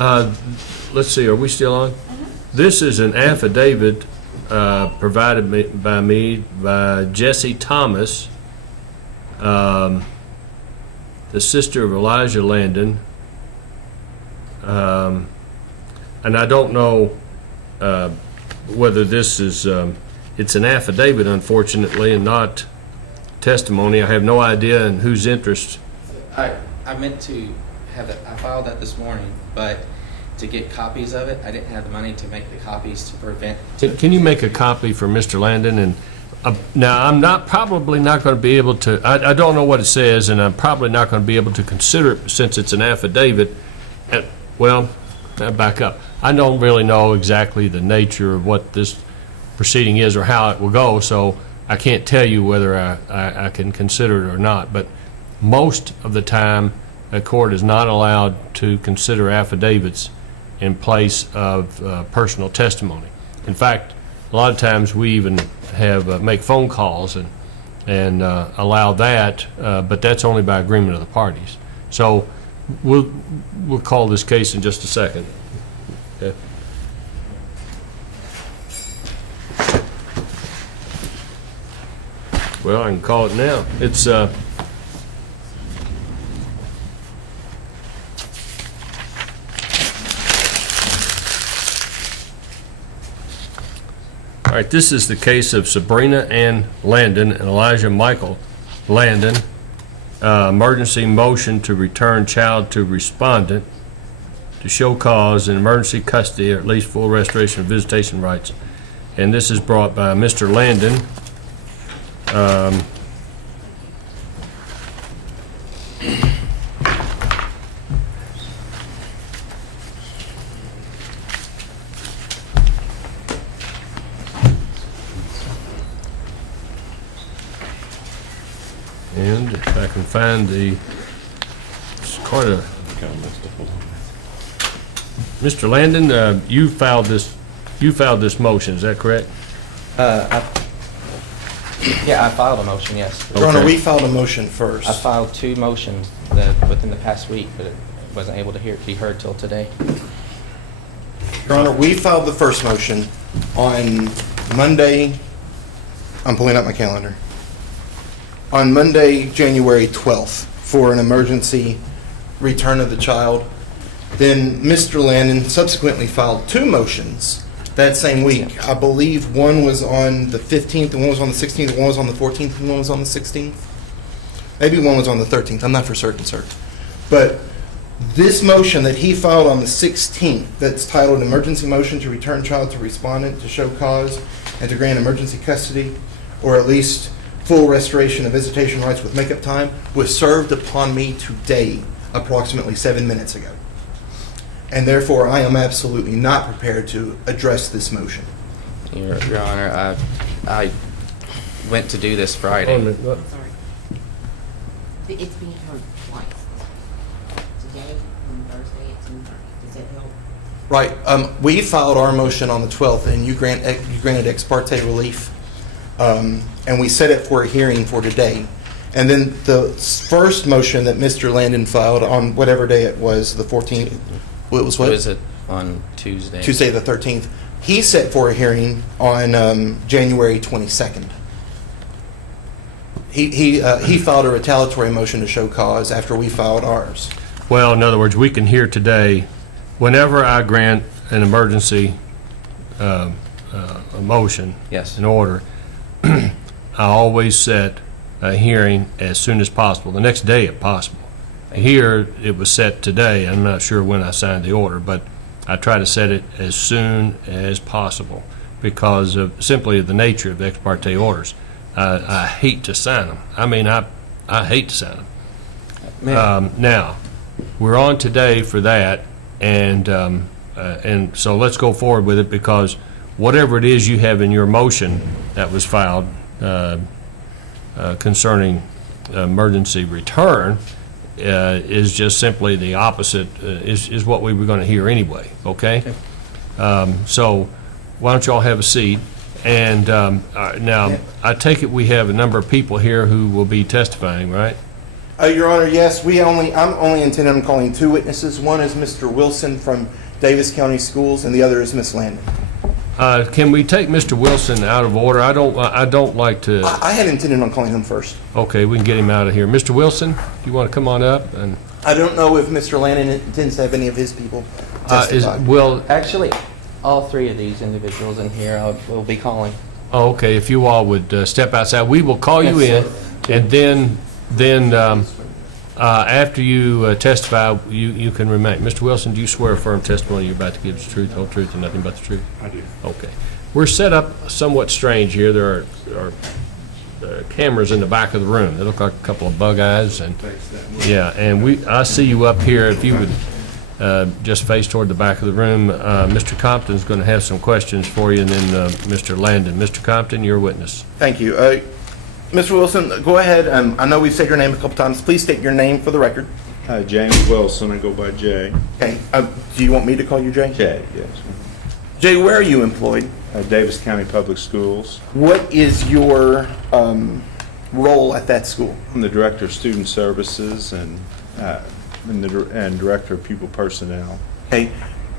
Let's see, are we still on? This is an affidavit provided by me by Jesse Thomas, the sister of Elijah Landon. And I don't know whether this is, it's an affidavit, unfortunately, and not testimony. I have no idea in whose interest. I meant to have it, I filed that this morning, but to get copies of it, I didn't have the money to make the copies to prevent. Can you make a copy for Mr. Landon? And now, I'm probably not going to be able to, I don't know what it says, and I'm probably not going to be able to consider it since it's an affidavit. Well, back up. I don't really know exactly the nature of what this proceeding is or how it will go, so I can't tell you whether I can consider it or not. But most of the time, a court is not allowed to consider affidavits in place of personal testimony. In fact, a lot of times we even have make phone calls and allow that, but that's only by agreement of the parties. So we'll call this case in just a second. Okay. Well, I can call it now. It's all right, this is the case of Sabrina Ann Landon and Elijah Michael Landon. Emergency motion to return child to respondent to show cause in emergency custody or at least full restoration of visitation rights. And this is brought by Mr. Landon. And if I can find it's quite a, Mr. Landon, you filed this motion, is that correct? Yeah, I filed a motion, yes. Your Honor, we filed a motion first. I filed 2 motions within the past week, but it wasn't able to be heard till today. Your Honor, we filed the first motion on Monday. I'm pulling up my calendar. On Monday, January 12th, for an emergency return of the child. Then Mr. Landon subsequently filed 2 motions that same week. I believe one was on the 15th, and one was on the 16th, one was on the 14th, and one was on the 16th. Maybe one was on the 13th. I'm not for certain, sir. But this motion that he filed on the 16th, that's titled Emergency Motion to Return Child to Respondent to show cause and to grant emergency custody, or at least full restoration of visitation rights with makeup time, was served upon me today, approximately 7 minutes ago. And therefore, I am absolutely not prepared to address this motion. Your Honor, I went to do this Friday. Oh, what? Sorry. It's being heard twice. Today and Thursday at 10:30. Does that help? Right. We filed our motion on the 12th, and you granted ex parte relief, and we set it for a hearing for today. And then the first motion that Mr. Landon filed on whatever day it was, the 14th. What was what? It was on Tuesday. Tuesday the 13th. He set for a hearing on January 22nd. He filed a retaliatory motion to show cause after we filed ours. Well, in other words, we can hear today, whenever I grant an emergency a motion, Yes. an order, I always set a hearing as soon as possible, the next day if possible. Here, it was set today. I'm not sure when I signed the order, but I try to set it as soon as possible because of simply the nature of the ex parte orders. I hate to sign them. I mean, I hate to sign them. Now, we're on today for that, and so let's go forward with it because whatever it is you have in your motion that was filed concerning emergency return is just simply the opposite, is what we were going to hear anyway, okay? So why don't you all have a seat? And now, I take it we have a number of people here who will be testifying, right? Your Honor, yes, I'm only intending on calling two witnesses. One is Mr. Wilson from Daviess County Schools, and the other is Miss Landon. Can we take Mr. Wilson out of order? I don't like to. I had intended on calling him first. Okay, we can get him out of here. Mr. Wilson, you want to come on up? And I don't know if Mr. Landon intends to have any of his people testify. Actually, all three of these individuals in here will be calling. Oh, okay, if you all would step outside, we will call you in, and then after you testify, you can remain. Mr. Wilson, do you swear a firm testimony you're about to give is the truth, whole truth, and nothing but the truth? I do. Okay. We're set up somewhat strange here. There are cameras in the back of the room. They look like a couple of bug eyes, and yeah, and I see you up here. If you would just face toward the back of the room, Mr. Compton's going to have some questions for you, and then Mr. Landon. Mr. Compton, you're a witness. Thank you. Mr. Wilson, go ahead. I know we've said your name a couple times. Please state your name for the record. James Wilson, I go by Jay. Okay. Do you want me to call you Jay? Jay, yes. Jay, where are you employed? Daviess County Public Schools. What is your role at that school? I'm the Director of Student Services and Director of Pupil Personnel. Okay.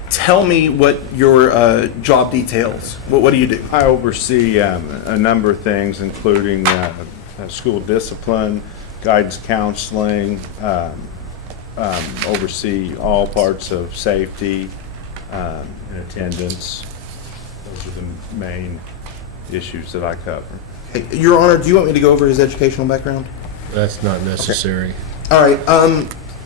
Tell me what your job details. What do you do? I oversee a number of things, including school discipline, guidance counseling, oversee all parts of safety and attendance. Those are the main issues that I cover. Okay. Your Honor, do you want me to go over his educational background? That's not necessary. All right.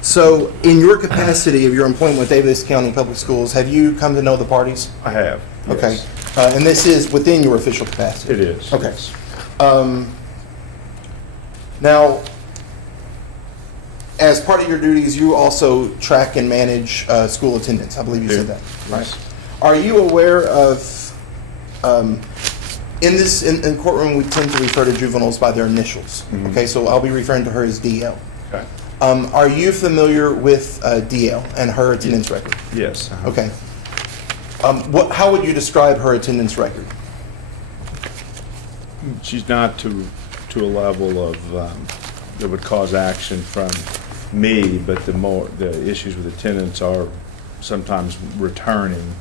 So, in your capacity of your employment with Daviess County Public Schools, have you come to know the parties? I have. Okay. Yes. And this is within your official capacity? It is. Okay. Yes. Now, as part of your duties, you also track and manage school attendance. I believe you said that. Yes. Are you aware of, in courtroom, we tend to refer to juveniles by their initials. Mhm. Okay, so I'll be referring to her as DL. Okay. Are you familiar with DL and her attendance record? Yes. Okay. How would you describe her attendance record? She's not to a level of that would cause action from me, but the issues with attendance are sometimes returning,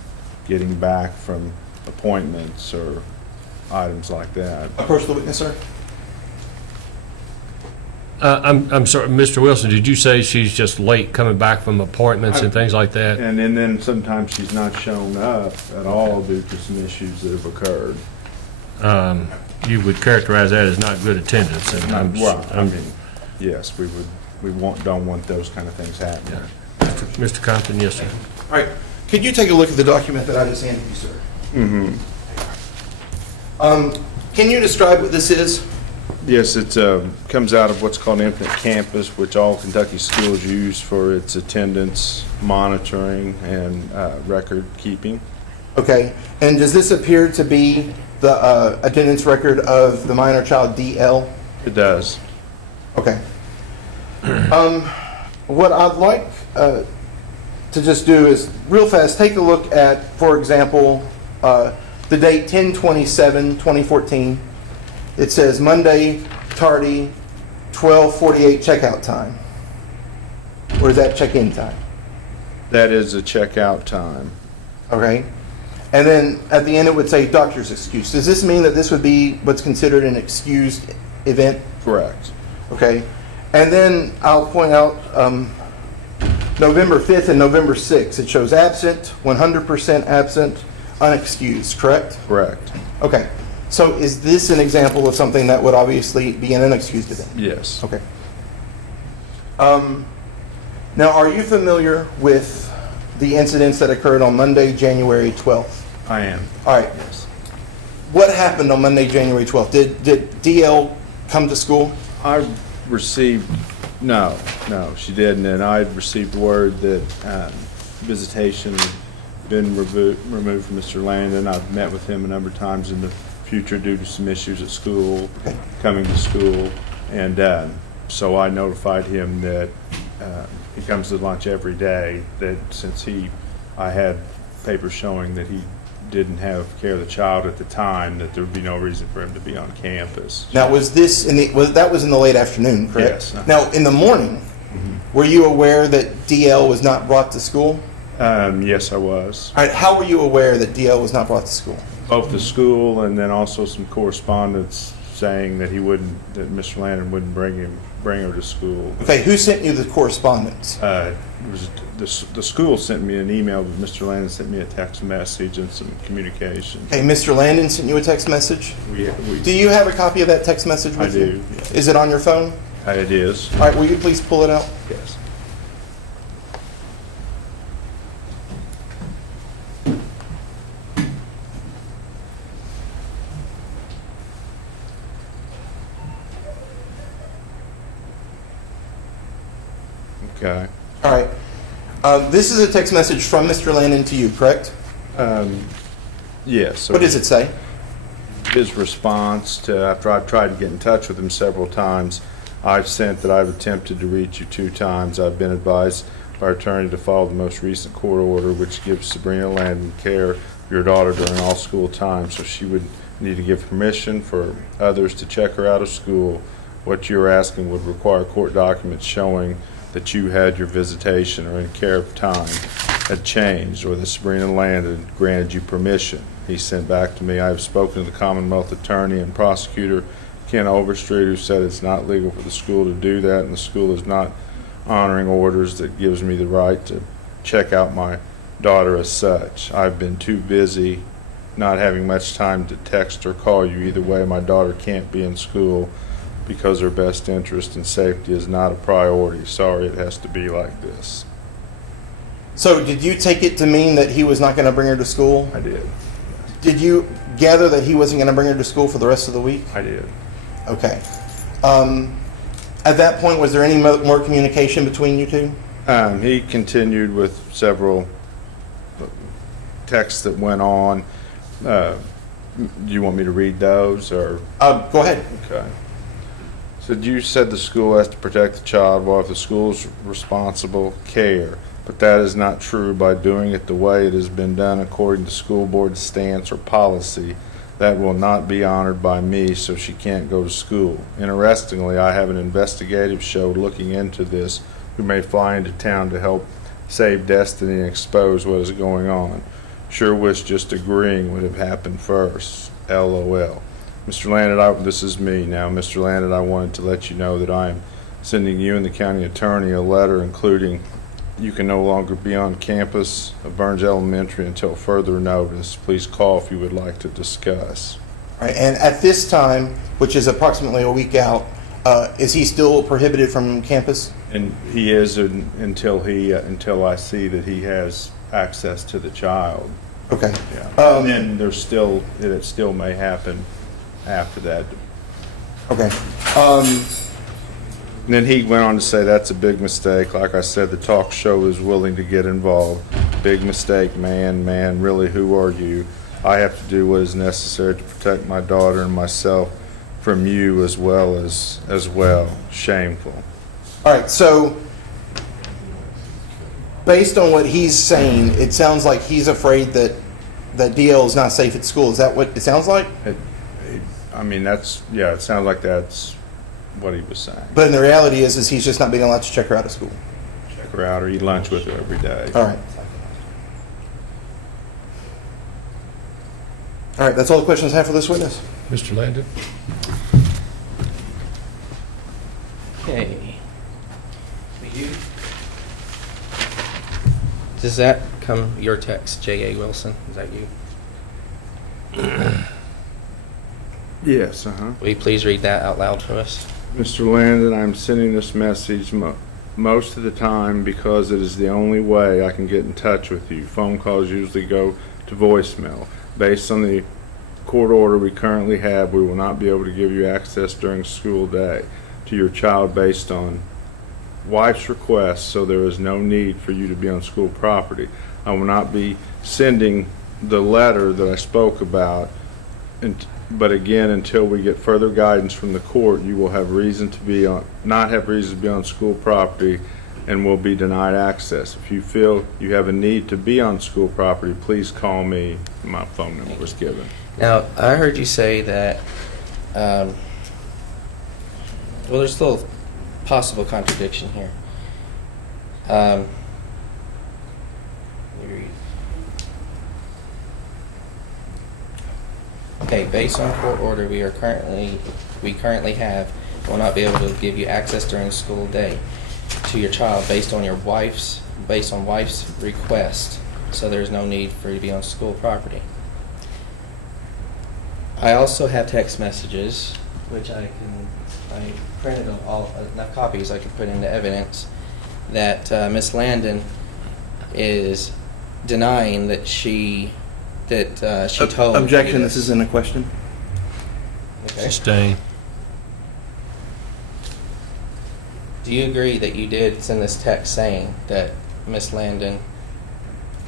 getting back from appointments or items like that. Approach the witness, sir. I'm sorry, Mr. Wilson, did you say she's just late coming back from appointments and things like that? And then sometimes she's not shown up at all due to some issues that have occurred. You would characterize that as not good attendance, and Yes, don't want those kind of things happening. Mr. Compton, yes, sir. All right. Could you take a look at the document that I just handed you, sir? Mm-hmm. Can you describe what this is? Yes, it comes out of what's called Infinite Campus, which all Kentucky schools use for its attendance monitoring and record keeping. Okay. And does this appear to be the attendance record of the minor child DL? It does. Okay. What I'd like to just do is real fast take a look at, for example, the date 10/27/2014. It says Monday, tardy, 12:48 checkout time. Or is that check-in time? That is a checkout time. Okay. And then at the end it would say doctor's excuse. Does this mean that this would be what's considered an excused event? Correct. Okay. And then I'll point out November 5th and November 6th. It shows absent, 100% absent, unexcused, correct? Correct. Okay. So is this an example of something that would obviously be an unexcused event? Yes. Okay. Now, are you familiar with the incidents that occurred on Monday, January 12th? I am. All right. Yes. What happened on Monday, January 12th? Did DL come to school? I received, no, she didn't, and I received word that visitation had been removed from Mr. Landon. I've met with him a number of times in the future due to some issues at school, coming to school, and so I notified him that he comes to lunch every day, that since I had papers showing that he didn't have care of the child at the time, that there would be no reason for him to be on campus. Now, was this that was in the late afternoon, correct? Yes. Now, in the morning, were you aware that DL was not brought to school? Yes, I was. All right, how were you aware that DL was not brought to school? Both the school and then also some correspondence saying that that Mr. Landon wouldn't bring her to school. Okay, who sent you the correspondence? It was the school sent me an email, but Mr. Landon sent me a text message and some communication. Okay, Mr. Landon sent you a text message? We Do you have a copy of that text message with I you? do, yes. Is it on your phone? It is. All right, will you please pull it out? Yes. Okay. All right. This is a text message from Mr. Landon to you, correct? Yes. What does it say? His response to, after I've tried to get in touch with him several times, I've sent that I've attempted to reach you 2 times. I've been advised by our attorney to follow the most recent court order, which gives Sabrina Landon care of your daughter during all school time, so she would need to give permission for others to check her out of school. What you're asking would require court documents showing that you had your visitation or in care of time had changed, or that Sabrina Landon granted you permission. He sent back to me, I have spoken to the Commonwealth Attorney and Prosecutor Ken Overstreet, who said it's not legal for the school to do that, and the school is not honoring orders that gives me the right to check out my daughter as such. I've been too busy, not having much time to text or call you. Either way, my daughter can't be in school because her best interest and safety is not a priority. Sorry, it has to be like this. So did you take it to mean that he was not going to bring her to school? I did. Did you gather that he wasn't going to bring her to school for the rest of the week? I did. Okay. At that point, was there any more communication between you two? He continued with several texts that went on. Do you want me to read those, or? Go ahead. Okay. So you said the school has to protect the child, while if the school is responsible, care. But that is not true. By doing it the way it has been done according to school board stance or policy, that will not be honored by me, so she can't go to school. Interestingly, I have an investigative show looking into this who may fly into town to help save Destiny and expose what is going on. Sure wish just agreeing would have happened first. LOL. Mr. Landon, this is me now. Mr. Landon, I wanted to let you know that I am sending you and the county attorney a letter including you can no longer be on campus of Burns Elementary until further notice. Please call if you would like to discuss. All right, and at this time, which is approximately a week out, is he still prohibited from campus? And he is until I see that he has access to the child. Okay. Yeah. And then it still may happen after that. Okay. And then he went on to say that's a big mistake. Like I said, the talk show is willing to get involved. Big mistake, man, really, who are you? I have to do what is necessary to protect my daughter and myself from you as well. Shameful. All right, so based on what he's saying, it sounds like he's afraid that DL is not safe at school. Is that what it sounds like? It sounds like that's what he was saying. But in the reality is he's just not being allowed to check her out of school. Check her out or eat lunch with her every day. All right. All right, that's all the questions I have for this witness. Mr. Landon? Okay. Does that come your text, J.A. Wilson? Is that you? Yes, Will you please read that out loud for us? Mr. Landon, I'm sending this message most of the time because it is the only way I can get in touch with you. Phone calls usually go to voicemail. Based on the court order we currently have, we will not be able to give you access during school day to your child based on wife's request, so there is no need for you to be on school property. I will not be sending the letter that I spoke about, but again, until we get further guidance from the court, you will have reason to be on, not have reason to be on school property and will be denied access. If you feel you have a need to be on school property, please call me. My phone number was given. Now, I heard you say that, well, there's still a possible contradiction here. Let me read. Okay, based on court order, we currently have, will not be able to give you access during the school day to your child based on wife's request. So there's no need for you to be on school property. I also have text messages, which I printed enough copies I could put into evidence, that Miss Landon is denying that she told. Objection, you this isn't a question. Okay. Sustain. Do you agree that you did send this text saying that Miss Landon,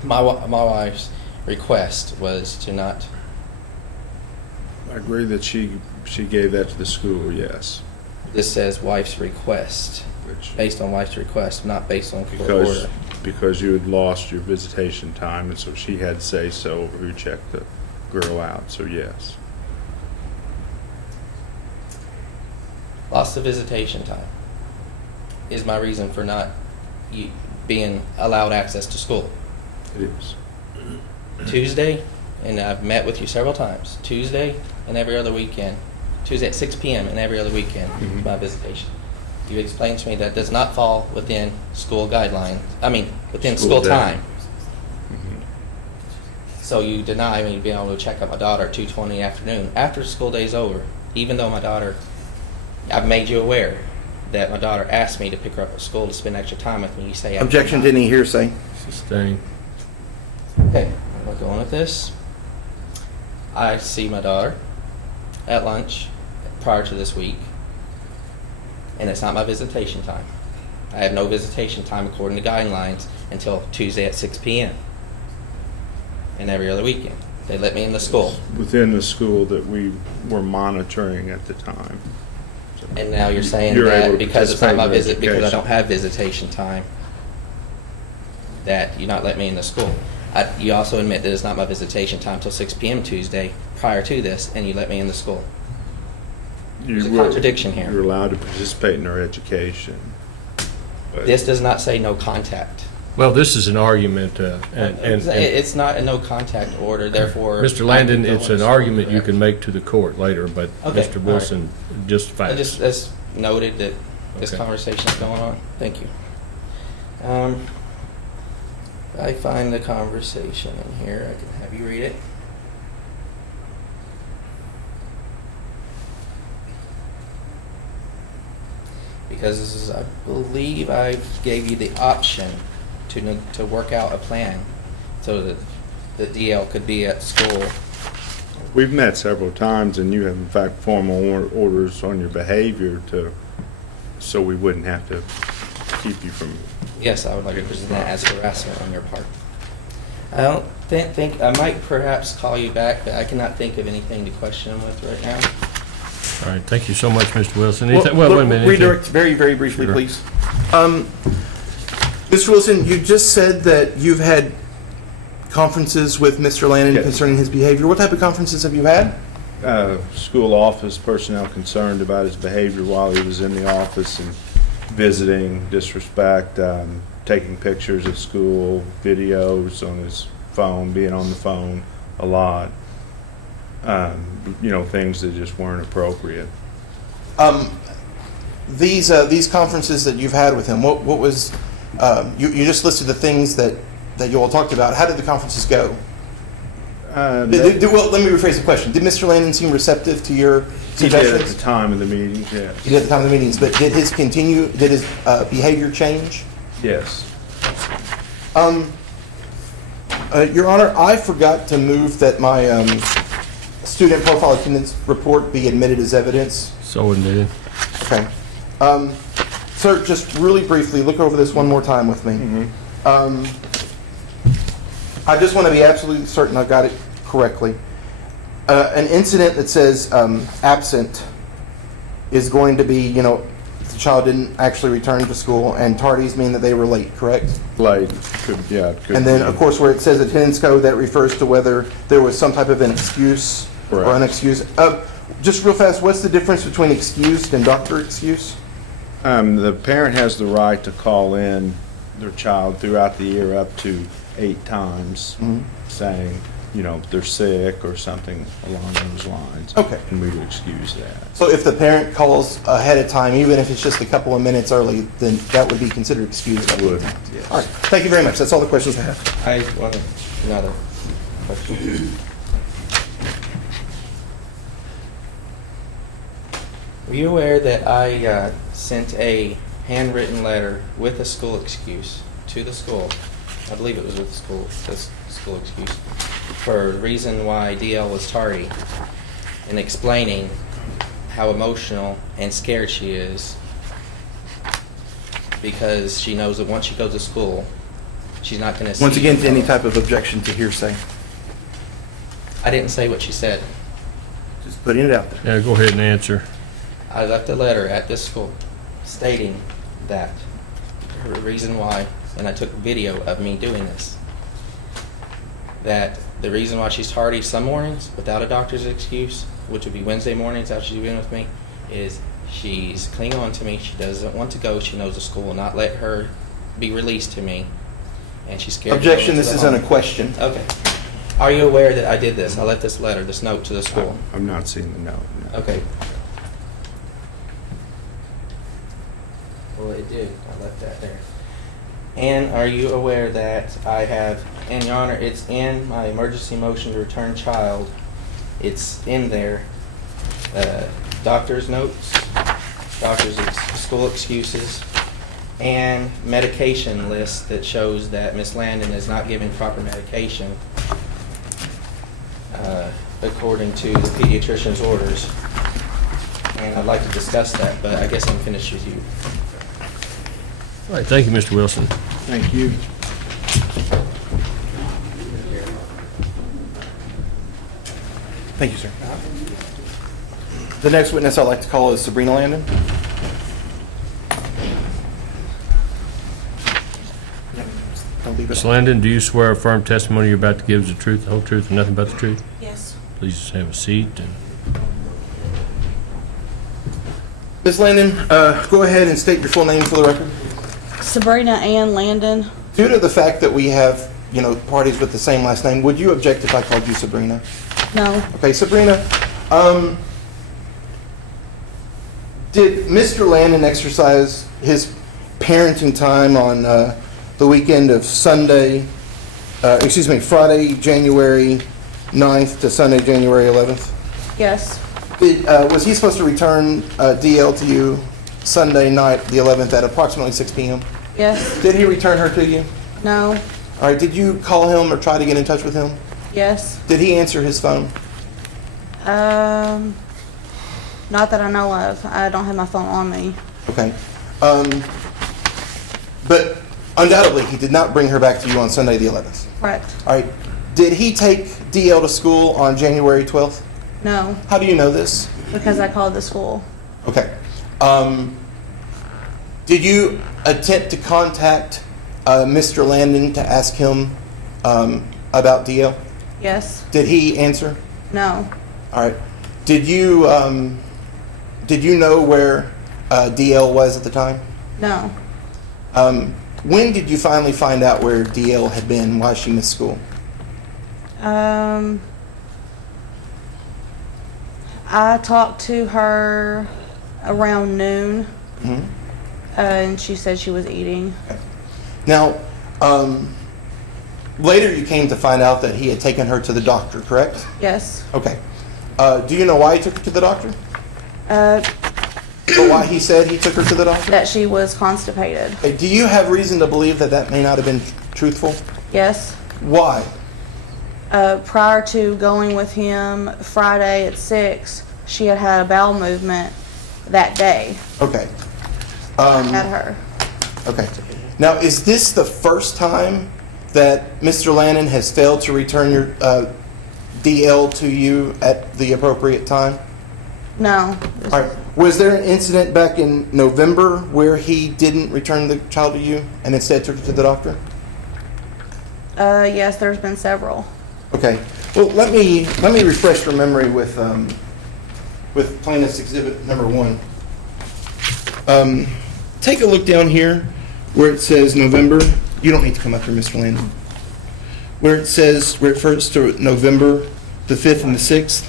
my wife's request was to not? I agree that she gave that to the school, yes. This says wife's request, Which, based on wife's request, not based on court order. because you had lost your visitation time, and so she had say so over who checked the girl out, so yes. Loss of visitation time is my reason for not being allowed access to school. It is. Tuesday, and I've met with you several times, Tuesday and every other weekend, Tuesday at 6 p.m. and every other weekend, Mhm. my visitation. You explained to me that does not fall within school guidelines, within School school day. time. Mhm. So you deny me being able to check out my daughter at 2:20 in the afternoon after school day's over, even though I've made you aware that my daughter asked me to pick her up at school to spend extra time with me. You say Objection to any hearsay. Sustain. Okay, we're going with this. I see my daughter at lunch prior to this week, and it's not my visitation time. I have no visitation time according to guidelines until Tuesday at 6 p.m. and every other weekend. They let me in the school, Within the school that we were monitoring at the time. So and now you're saying You're able that to because it's not my participate in because I education. don't have visitation time, that you not let me in the school. You also admit that it's not my visitation time till 6 p.m. Tuesday prior to this, and you let me in the school. There's a You were- contradiction here. You're allowed to participate in our education. But This does not say no contact. Well, this is an argument, and It's not a no contact order, therefore. Mr. Landon, I can go it's in an school, argument you correct? can make to the court later, but Okay, Mr. all right. Wilson, just I facts. just noted that this Okay. conversation is going on. Thank you. I find the conversation in here. I can have you read it. Because this is, I believe I gave you the option to work out a plan so that the DL could be at school. we've met several times, and you have in fact formal orders on your behavior so we wouldn't have to keep you from. Yes, I would like to present that as harassment on your part. I don't think I might perhaps call you back, but I cannot think of anything to question him with right now. All right, thank you so much, Mr. Wilson. Well, Anything- Well, wait a minute. anything- Redirect very, very briefly, Sure. please. Mr. Wilson, you just said that you've had conferences with Mr. Landon Yes. concerning his behavior. What type of conferences have you had? School office personnel concerned about his behavior while he was in the office and visiting, disrespect, taking pictures at school, videos on his phone, being on the phone a lot. Things that just weren't appropriate. These conferences that you've had with him, what was, you just listed the things that you all talked about. How did the conferences go? Well, let me rephrase the question. Did Mr. Landon seem receptive to your He did at the suggestions? time of the meetings, yes. He did at the time of the meetings, but did his behavior change? Yes. Your Honor, I forgot to move that my student profile attendance report be admitted as evidence. So indeed. Okay. Sir, just really briefly, look over this one more time with me. I just want to be absolutely certain I've got it correctly. An incident that says absent is going to be, the child didn't actually return to school, and tardies mean that they were late, correct? Late, could, yeah. Could And then, be. of course, where it says attendance code, that refers to whether there was some type of an excuse or Correct. unexcused. Just real fast, what's the difference between excused and doctor excuse? The parent has the right to call in their child throughout the year up to 8 times, saying, you know, they're sick or something along those lines. Okay. And we would excuse that. So if the parent calls ahead of time, even if it's just a couple of minutes early, then that would be considered excused? Would, All yes. right, thank you very much. That's all the questions I have. I want another question. Were you aware that I sent a handwritten letter with a school excuse to the school? I believe it was with this school excuse, for the reason why DL was tardy, and explaining how emotional and scared she is because she knows that once she goes to school, she's not going to see... Once again, to any type of objection to hearsay, I didn't say what she said. just putting it out there. Yeah, go ahead and answer. I left a letter at this school stating that her reason why, and I took a video of me doing this, that the reason why she's tardy some mornings without a doctor's excuse, which would be Wednesday mornings after she's been with me, is she's clinging on to me. She doesn't want to go. She knows the school will not let her be released to me, and she's scared. Objection, to go this into the isn't a home. question. Okay. Are you aware that I did this? I left this letter, this note to the school. I'm not seeing the note, no. Okay. Well, it did. I left that there. And are you aware that I have, and Your Honor, it's in my emergency motion to return child. It's in there. Doctor's notes, school excuses, and medication list that shows that Miss Landon is not giving proper medication according to the pediatrician's orders. And I'd like to discuss that, but I guess I'm finished with you. All right, thank you, Mr. Wilson. Thank you. Thank you, sir. The next witness I'd like to call is Sabrina Landon. Don't leave Ms. it. Landon, do you swear a firm testimony you're about to give is the truth, the whole truth, and nothing but the truth? Yes. Please have a seat. And Ms. Landon, go ahead and state your full name for the record. Sabrina Ann Landon. Due to the fact that we have, parties with the same last name, would you object if I called you Sabrina? No, Okay, Sabrina, did Mr. Landon exercise his parenting time on the weekend of Friday, January 9th to Sunday, January 11th? yes, Was he supposed to return DL to you Sunday night, the 11th, at approximately 6 p.m.? yes, Did he return her to you? no, All right, did you call him or try to get in touch with him? yes. Did he answer his phone? Not that I know of. I don't have my phone on me. Okay. But undoubtedly, he did not bring her back to you on Sunday, the 11th. Correct. All right. Did he take DL to school on January 12th? No, How do you know this? because I called the school. Okay. Did you attempt to contact Mr. Landon to ask him about DL? Yes, Did he answer? no, All right. Did you know where DL was at the time? no. When did you finally find out where DL had been, why she missed school? I talked to her around noon, and she said she was eating. Now, later you came to find out that he had taken her to the doctor, correct? Yes. Okay. Do you know why he took her to the doctor? Or why he said he took her to the doctor? That she was constipated. Okay, do you have reason to believe that that may not have been truthful? Yes. Why? Prior to going with him Friday at 6, she had had a bowel movement that day. Okay. Had her. Okay. Now, is this the first time that Mr. Landon has failed to return your DL to you at the appropriate time? No. All right. Was there an incident back in November where he didn't return the child to you and instead took it to the doctor? Yes, there's been several. Okay. Well, let me refresh your memory with plaintiff's exhibit number 1. Take a look down here where it says November. You don't need to come up here, Mr. Landon. Where it refers to November the 5th and the 6th.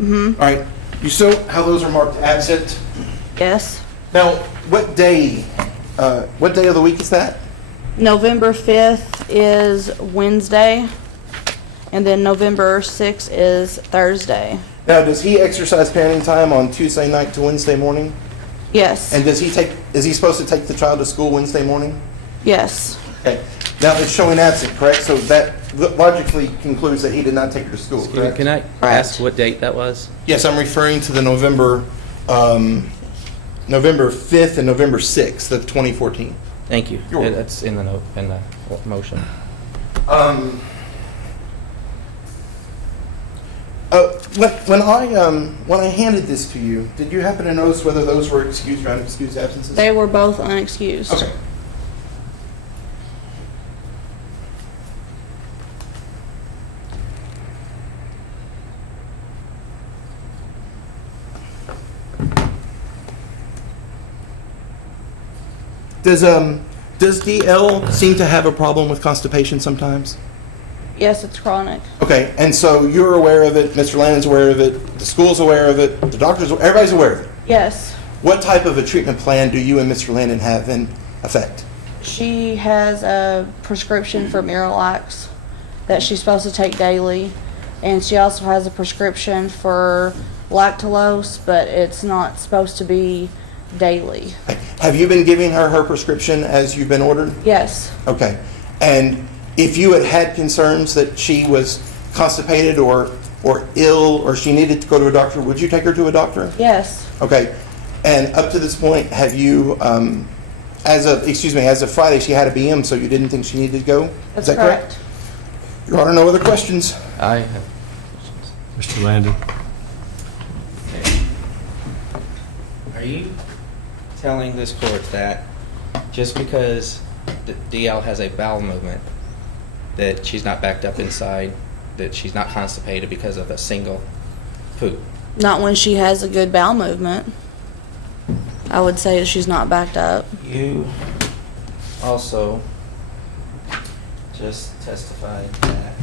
Mm-hmm. All right. You saw how those are marked absent? Yes. Now, what day of the week is that? November 5th is Wednesday, and then November 6th is Thursday. Now, does he exercise parenting time on Tuesday night to Wednesday morning? Yes. And is he supposed to take the child to school Wednesday morning? Yes. Okay. Now, it's showing absent, correct? So that logically concludes that he did not take her to school, correct? Can I ask what date that was? Yes, I'm referring to the November 5th and November 6th of 2014. Thank you. You're welcome. That's in the motion. When I handed this to you, did you happen to notice whether those were excused or unexcused absences? They were both unexcused. Okay. Does DL seem to have a problem with constipation sometimes? Yes, it's chronic. Okay, and so you're aware of it, Mr. Lannon's aware of it, the school's aware of it, the doctor's, everybody's aware of it. Yes. What type of a treatment plan do you and Mr. Lannon have in effect? She has a prescription for Miralax that she's supposed to take daily, and she also has a prescription for lactulose, but it's not supposed to be daily. Have you been giving her prescription as you've been ordered? Yes. Okay. And if you had concerns that she was constipated or ill or she needed to go to a doctor, would you take her to a doctor? Yes. Okay. And up to this point, have you, as of Friday, she had a BM, so you didn't think she needed to go? That's Is that correct? Your Honor, no other questions? I have questions. Mr. Landon? Are you telling this court that just because the DL has a bowel movement, that she's not backed up inside, that she's not constipated because of a single poop? Not when she has a good bowel movement. I would say that she's not backed up. You also just testified that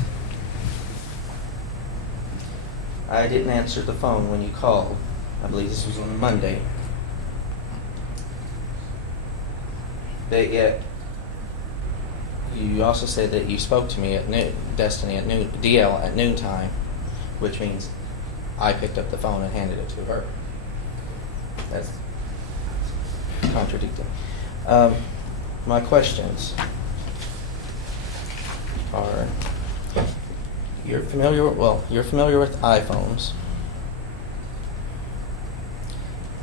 I didn't answer the phone when you called. I believe this was on Monday. That yet, you also said that you spoke to me at noon, Destiny at noon, DL at noontime, which means I picked up the phone and handed it to her. That's contradicting. My questions are: you're familiar with iPhones.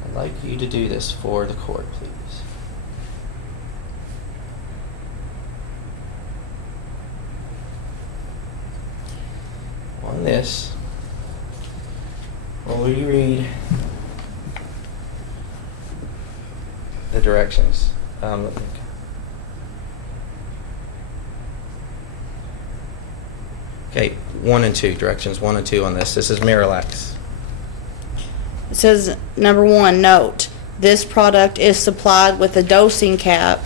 I'd like you to do this for the court, please. On this, will you read the directions? Okay, 1 and 2, directions 1 and 2 on this. This is Miralax. It says, number 1, note, this product is supplied with a dosing cap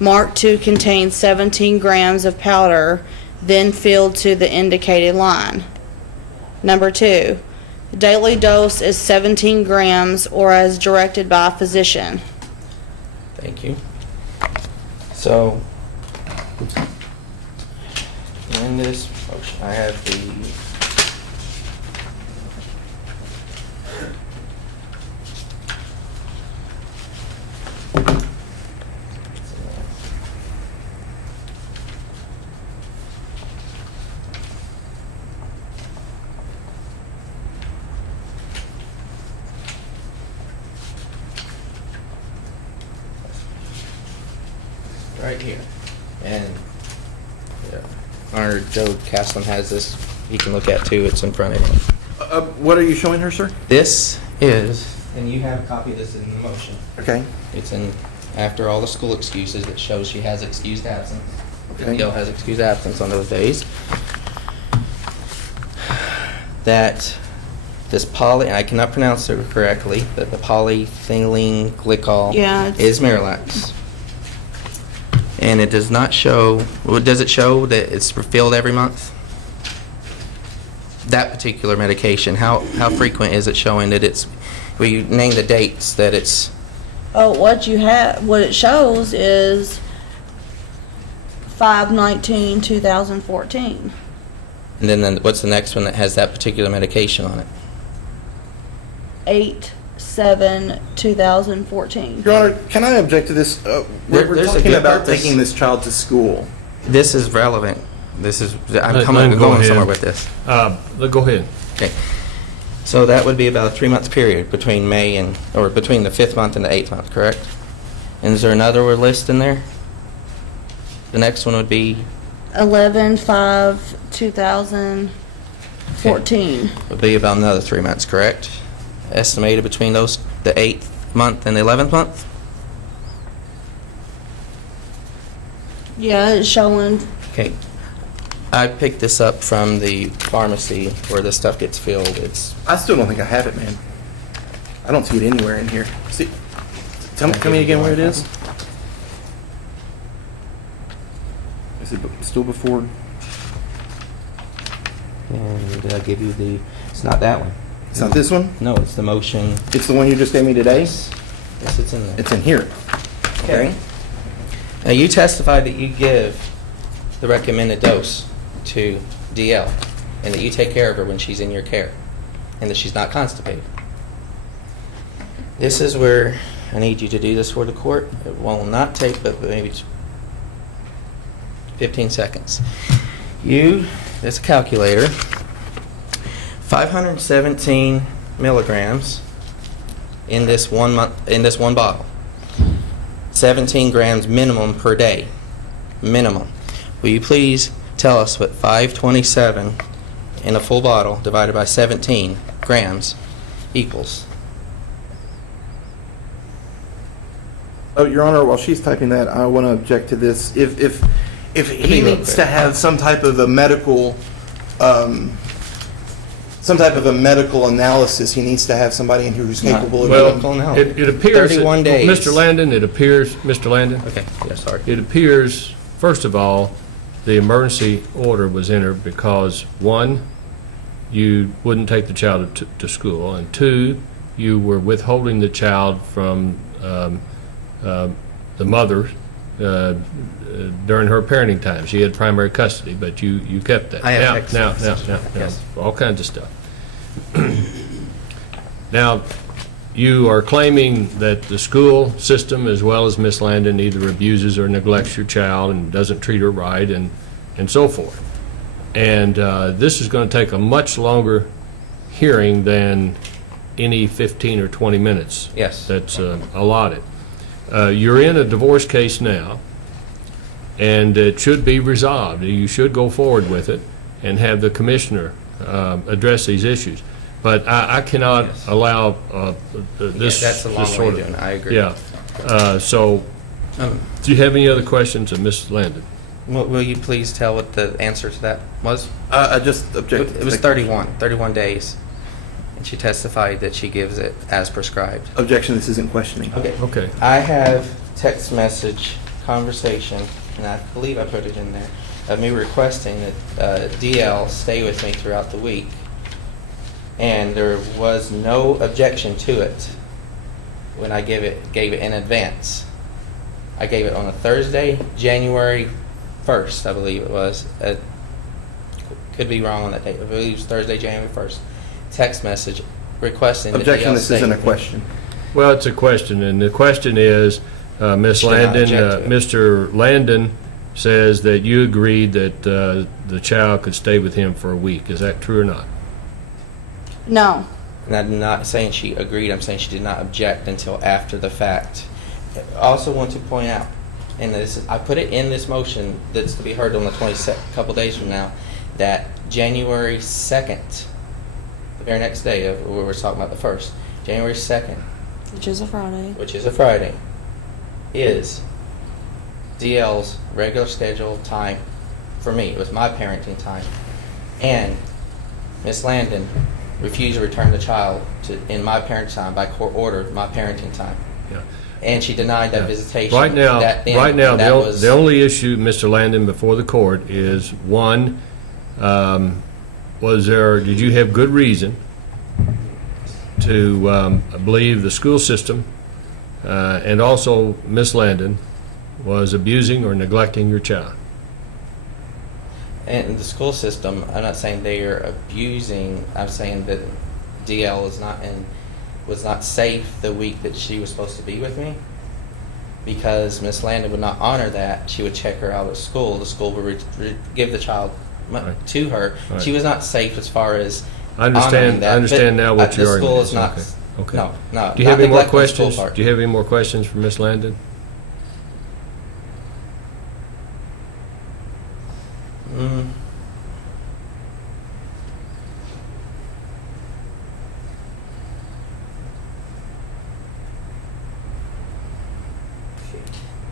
marked to contain 17 grams of powder, then filled to the indicated line. Number 2, daily dose is 17 grams or as directed by a physician. Thank you. So, in this motion, I have the right here. And our Joe Castlin has this. He can look at too. It's in front of him. What are you showing her, sir? This is, and you have a copy of this in the motion. Okay. It's in, after all the school excuses, it shows she has excused absence. Okay. DL has excused absence on those days. That this poly, and I cannot pronounce it correctly, that the polyethylene glycol Yeah, it's- is Miralax. And it does not show, well, does it show that it's refilled every month? That particular medication, how frequent is it showing that it's, will you name the dates that it's, Oh, what it shows is 5/19/2014. and then what's the next one that has that particular medication on it? 8/7/2014. Your Honor, can I object to this? We're There's a talking good about purpose. taking this child to school. This is relevant. This is, I'm Let coming, him go going ahead. somewhere with this. Go ahead. Okay. So that would be about a 3-month period between May and, or between the 5th month and the 8th month, correct? And is there another list in there? The next one would be, 11/5/2014. would be about another 3 months, correct? Estimated between those, the 8th month and the 11th month? Yeah, it's showing. Okay. I picked this up from the pharmacy where this stuff gets filled. It's, I still don't think I have it, man. I don't see it anywhere in here. See, tell me again where it is. Is it still before? and did I give you the, it's not that one. It's not this one? No, it's the motion. It's the one you just gave me today? Yes, it's in there. It's in here. Okay. Now, you testified that you give the recommended dose to DL, and that you take care of her when she's in your care, and that she's not constipated. This is where I need you to do this for the court. It will not take but maybe 15 seconds. There's a calculator, 517 milligrams in this one bottle. 17 grams minimum per day. Minimum. Will you please tell us what 527 in a full bottle divided by 17 grams equals? Oh, Your Honor, while she's typing that, I want to object to this. If he be real needs quick. to have some type of a medical, analysis, he needs to have somebody in here who's capable of Well, doing. Well, no. it appears, 31 days. Mr. Landon, Mr. Landon, Okay, yeah, sorry. it appears, first of all, the emergency order was entered because, one, you wouldn't take the child to school, and two, you were withholding the child from the mother during her parenting time. She had primary custody, but you kept that. I have text Now, message. Yes. all kinds of stuff. Now, you are claiming that the school system, as well as Miss Landon, either abuses or neglects your child and doesn't treat her right and so forth. And this is going to take a much longer hearing than any 15 or 20 minutes. Yes. That's allotted. You're in a divorce case now, and it should be resolved. You should go forward with it and have the commissioner address these issues. But I cannot Yes. allow this. That's a long this way sort of of- doing it. I agree. Yeah. So, do you have any other questions of Ms. Landon? Will you please tell what the answer to that was? I just object. It was 31 days. And she testified that she gives it as prescribed. Objection, this isn't questioning. Okay. Okay. I have text message conversation, and I believe I put it in there, of me requesting that DL stay with me throughout the week. And there was no objection to it when I gave it in advance. I gave it on a Thursday, January 1st, I believe it was. Could be wrong on that date. I believe it was Thursday, January 1st. Text message requesting that Objection, DL this stay isn't a with me. question. Well, it's a question, and the question is, Ms. Should not Landon, object to it. Mr. Landon says that you agreed that the child could stay with him for a week. Is that true or not? No. And I'm not saying she agreed, I'm saying she did not object until after the fact. I also want to point out, and I put it in this motion that's to be heard on the 22nd, couple days from now, that January 2nd, the very next day, we were talking about the 1st, January 2nd, Which is a Friday. which is a Friday, is DL's regular scheduled time for me. It was my parenting time. And Miss Landon refused to return the child in my parenting time by court order, my parenting time. Yeah. And she denied that visitation. Right now, That- and right now, that the was- the only issue, Mr. Landon, before the court is, one, did you have good reason to believe the school system and also Miss Landon was abusing or neglecting your child? And the school system, I'm not saying they are abusing. I'm saying that DL was not safe the week that she was supposed to be with me, because Miss Landon would not honor that. She would check her out of school. The school would give the child Right. to her. Right. She was not safe as far as I honoring understand. that. I understand but, now what your the school argument is not. Okay. Okay. No, no. Do you have not any more neglecting the school questions? part. Do you have any more questions for Miss Landon? Mm.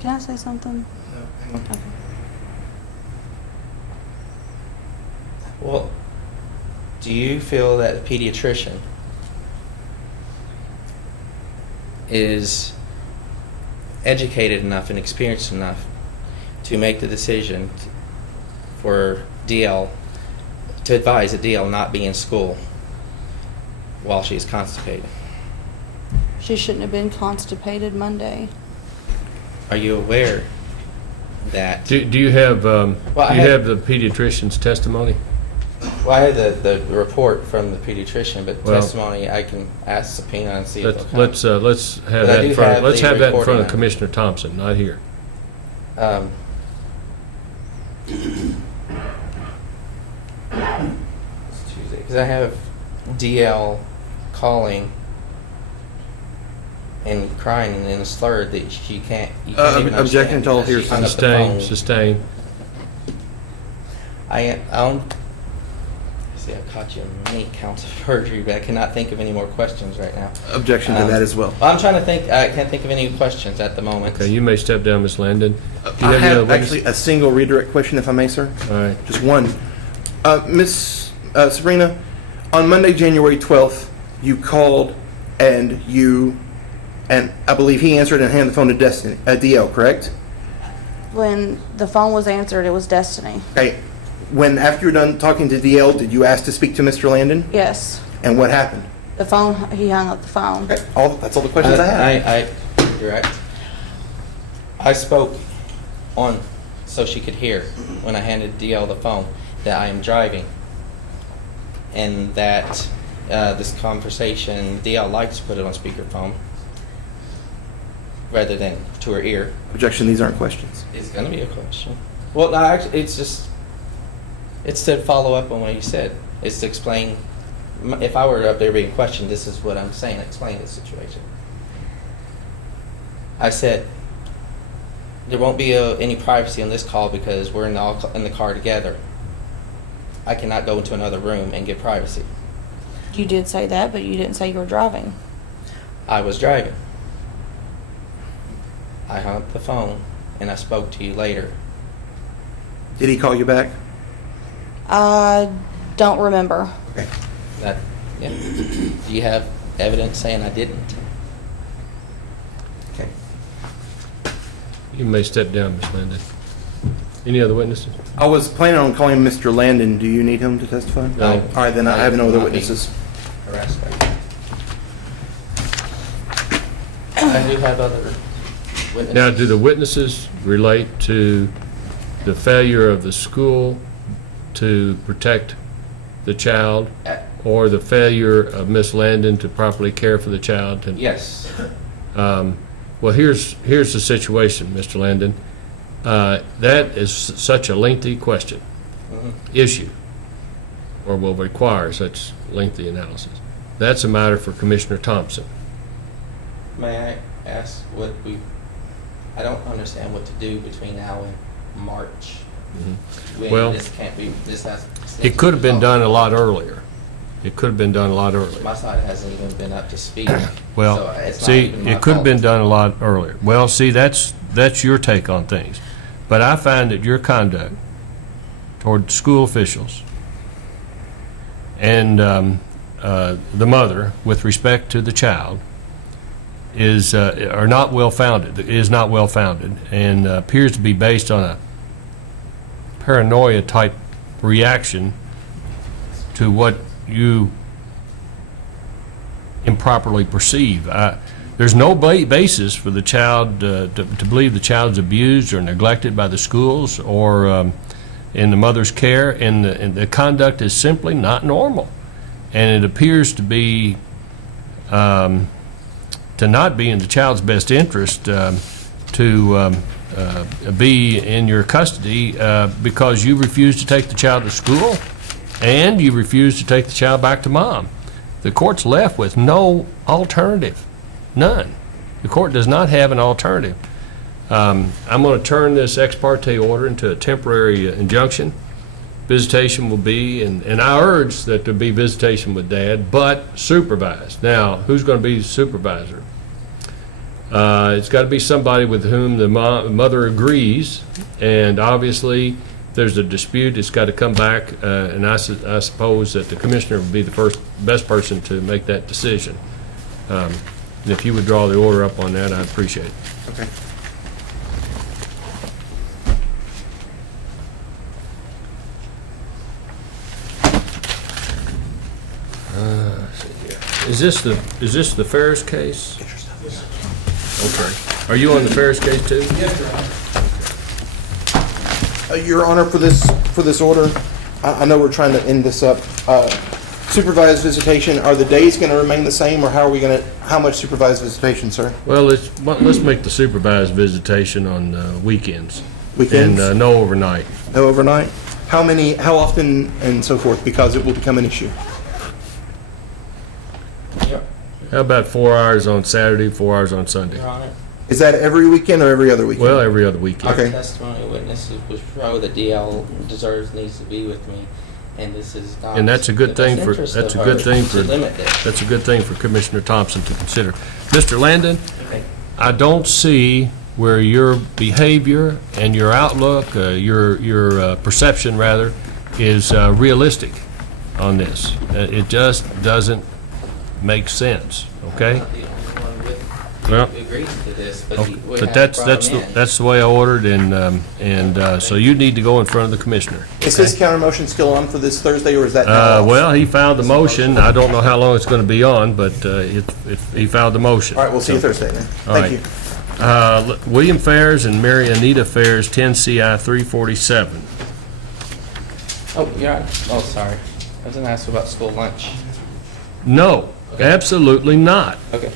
Can I say something? Okay. Well, do you feel that the pediatrician is educated enough and experienced enough to make the decision for DL, to advise that DL not be in school while she's constipated? She shouldn't have been constipated Monday. Are you aware that? Do you have I do you had- have the pediatrician's testimony? Well, I had the report from the pediatrician, but Well- testimony I can ask subpoena and see if they'll come. Let's have But I that in do front. have Let's the have that in front recording of of it. Commissioner Thompson, not here. It's Tuesday, because I have DL calling and crying in a slur that she can't. You can't even Objecting understand until because hearsay. she hung up the Sustain, phone. sustain. I don't. See, I caught you in many counts of perjury, but I cannot think of any more questions right now. Objection to that as well. I'm trying to think. I can't think of any questions at the moment. Okay, you may step down, Miss Landon. Do you I any other have witness? actually a single redirect question, if I may, sir. All right. Just one. Miss Sabrina, on Monday, January 12th, you called and I believe he answered and handed the phone to DL, correct? When the phone was answered, it was Destiny. Okay. After you were done talking to DL, did you ask to speak to Mr. Landon? Yes. And what happened? The phone, he hung up the phone. Okay. That's all the questions I have. You're right. I spoke on so she could hear when I handed DL the phone that I am driving, and that this conversation, DL likes to put it on speakerphone rather than to her ear. Objection, these aren't questions. It's going to be a question. Well, no, actually, it's to follow up on what you said. It's to explain. If I were up there being questioned, this is what I'm saying. Explain the situation. I said there won't be any privacy on this call because we're in the car together. I cannot go into another room and get privacy. You did say that, but you didn't say you were driving. I was driving. I hung up the phone and I spoke to you later. Did he call you back? I don't remember. Okay. Yeah. Do you have evidence saying I didn't? Okay. You may step down, Miss Landon. Any other witnesses? I was planning on calling Mr. Landon. Do you need him to testify? No. All right, then I have no other Not being witnesses. harassed by you. I do have other witnesses. Now, do the witnesses relate to the failure of the school to protect the child, or the failure of Miss Landon to properly care for the child? Yes. Well, here's the situation, Mr. Landon. That is such a lengthy question, issue, or will require such lengthy analysis. That's a matter for Commissioner Thompson. May I ask I don't understand what to do between now and March. When Well, this can't be, this has. It could have been done a lot earlier. It could have been done a lot earlier. My side hasn't even been up to speed. So Well, it's not see, even my it could have fault. been done a lot earlier. Well, see, that's your take on things. But I find that your conduct toward school officials and the mother, with respect to the child, is not well founded. And appears to be based on a paranoia type reaction to what you improperly perceive. There's no basis for the child to believe the child's abused or neglected by the schools or in the mother's care, and the conduct is simply not normal. And it appears to be to not be in the child's best interest to be in your custody because you refuse to take the child to school and you refuse to take the child back to mom. The court's left with no alternative, none. The court does not have an alternative. I'm going to turn this ex parte order into a temporary injunction. Visitation will be, and I urge that there be visitation with Dad, but supervised. Now, who's going to be the supervisor? It's got to be somebody with whom the mother agrees, and obviously, if there's a dispute, it's got to come back, and I suppose that the commissioner would be the best person to make that decision. And if you would draw the order up on that, I'd appreciate it. Okay. Is this the Ferris case? Okay. Are you on the Ferris case too? Your Honor, for this order, I know we're trying to end this up. Supervised visitation, are the days going to remain the same, or how much supervised visitation, sir? Well, let's make the supervised visitation on weekends. Weekends? And no overnight. No overnight? How often, and so forth, because it will become an issue? How about 4 hours on Saturday, 4 hours on Sunday? Your Honor, Is that every weekend or every other weekend? Well, every other weekend. Okay. testimony witnesses was show that DL needs to be with me, and this is not. And that's a good in the thing best for, interest that's a of good her thing to for, limit this. that's a good thing for Commissioner Thompson to consider. Mr. Landon, Okay. I don't see where your behavior and your outlook, your perception rather, is realistic on this. It just doesn't make sense, okay? I'm not the only one Well, who agrees to this, but Okay, we but have that's brought him in. the way I ordered, and so you need to go in front of the commissioner. Is this counter motion still on for this Thursday, or is that now off? Well, he filed the motion. I don't know how long it's going to be on, but he filed the motion. All right, we'll see you Thursday then. All Thank right. you. William Fairs and Mary Anita Fairs, 10 CI 347. Oh, you're right. Oh, sorry. I was going to ask you about school lunch. No, absolutely not. Okay.